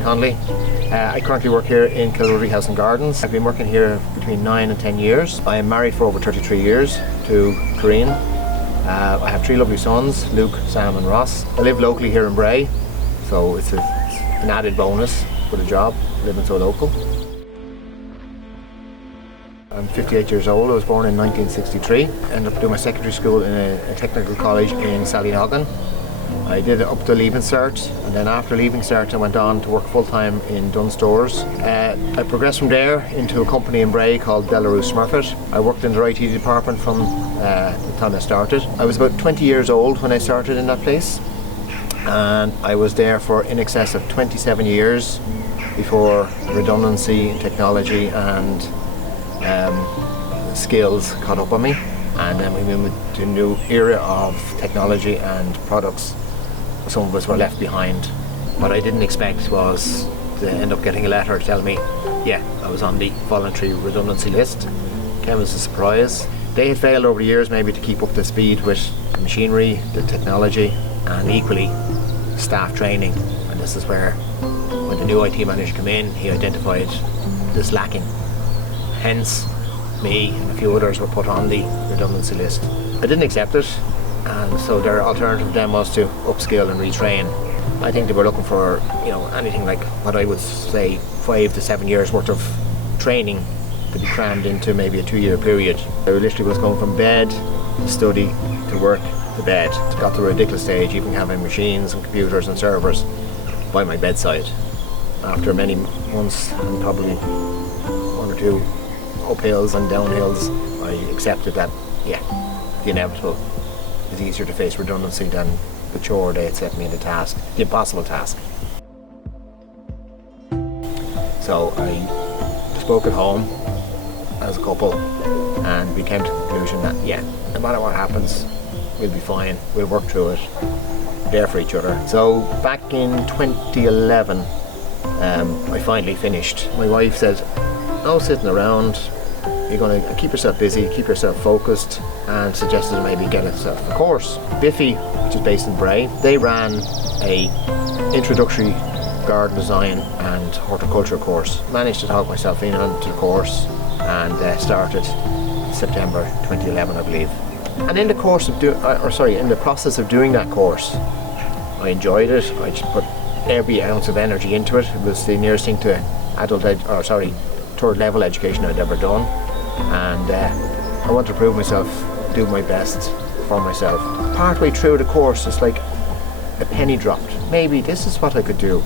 in Connolly. I currently work here in Kilroy House and Gardens. I've been working here between 9 and 10 years. I am married for over 33 years to Corinne. I have 3 lovely sons, Luke, Sam and Ross. I live locally here in Bray, so it's an added bonus for the job, living so local. I'm 58 years old. I was born in 1963. Ended up doing my secondary school in a technical college in Sallynoggin. I did it up to Leaving Cert, and then after Leaving Cert I went on to work full-time in Dunn Stores. I progressed from there into a company in Bray called Belarus Smurfit. I worked in the IT department from the time I started. I was about 20 years old when I started in that place, and I was there for in excess of 27 years before redundancy, technology and skills caught up on me, and then we moved to a new era of technology and products. Some of us were left behind. What I didn't expect was to end up getting a letter telling me, yeah, I was on the voluntary redundancy list. Came as a surprise. They had failed over the years maybe to keep up to speed with the machinery, the technology, and equally staff training. And this is where, when the new IT manager came in, he identified this lacking. Hence, me and a few others were put on the redundancy list. I didn't accept it, and so their alternative then was to upskill and retrain. I think they were looking for, anything like what I would say 5 to 7 years worth of training to be crammed into maybe a 2-year period. I literally was going from bed to study to work to bed. It got to a ridiculous stage, even having machines and computers and servers by my bedside. After many months and probably 1 or 2 uphills and downhills, I accepted that, the inevitable. It's easier to face redundancy than the chore they had set me in the impossible task. So I spoke at home as a couple, and we came to the conclusion that, no matter what happens, we'll be fine, we'll work through it, there for each other. So back in 2011, I finally finished. My wife said, no sitting around, you're going to keep yourself busy, keep yourself focused, and suggested maybe get yourself a course. Biffy, which is based in Bray, they ran a introductory garden design and horticulture course. Managed to talk myself in onto the course and started September 2011, I believe. And in the course of in the process of doing that course, I enjoyed it. I just put every ounce of energy into it. It was the nearest thing to third level education I'd ever done, and I want to prove myself, do my best for myself. Partway through the course, it's like a penny dropped. Maybe this is what I could do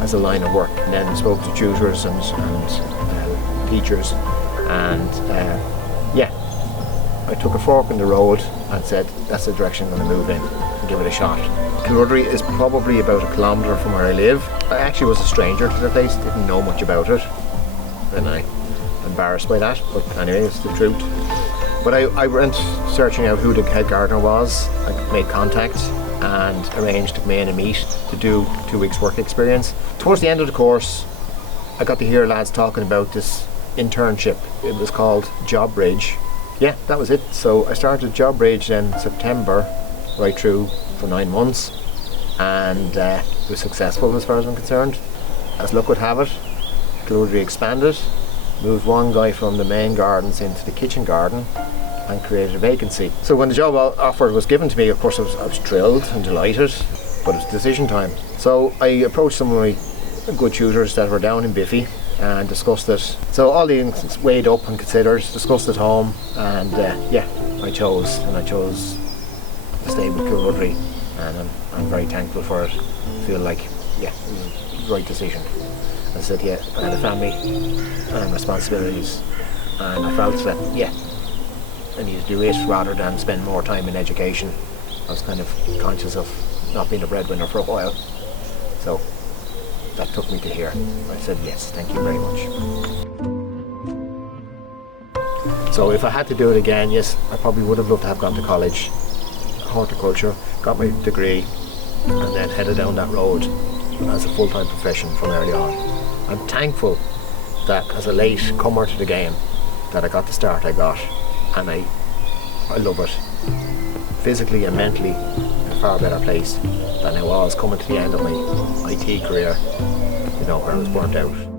as a line of work. And then I spoke to tutors and teachers, and I took a fork in the road and said, that's the direction I'm going to move in and give it a shot. Kilroy is probably about 1 kilometre from where I live. I actually was a stranger to the place, didn't know much about it, and I'm embarrassed by that, but anyway, it's the truth. But I went searching out who the head gardener was. I made contact and arranged to come in and meet to do 2 weeks work experience. Towards the end of the course, I got to hear lads talking about this internship. It was called Job Bridge. Yeah, that was it. So I started Job Bridge in September, right through for 9 months, and it was successful as far as I'm concerned. As luck would have it, Kilroy expanded, moved one guy from the main gardens into the kitchen garden and created a vacancy. So when the job offer was given to me, of course I was thrilled and delighted, but it was decision time. So I approached some of my good tutors that were down in Biffy and discussed it. So all the things weighed up and considered, discussed at home, and I chose to stay with Kilroy, and I'm very thankful for it. I feel like, it was the right decision. I said, I had a family and responsibilities, and I felt that, I needed to do it rather than spend more time in education. I was kind of conscious of not being a breadwinner for a while, so that took me to here. I said, yes, thank you very much. So if I had to do it again, yes, I probably would have loved to have gone to college, horticulture, got my degree, and then headed down that road as a full-time profession from early on. I'm thankful that as a late comer to the game that I got the start I got, and I love it. Physically and mentally in a far better place than I was coming to the end of my IT career. you know, where it was burnt out.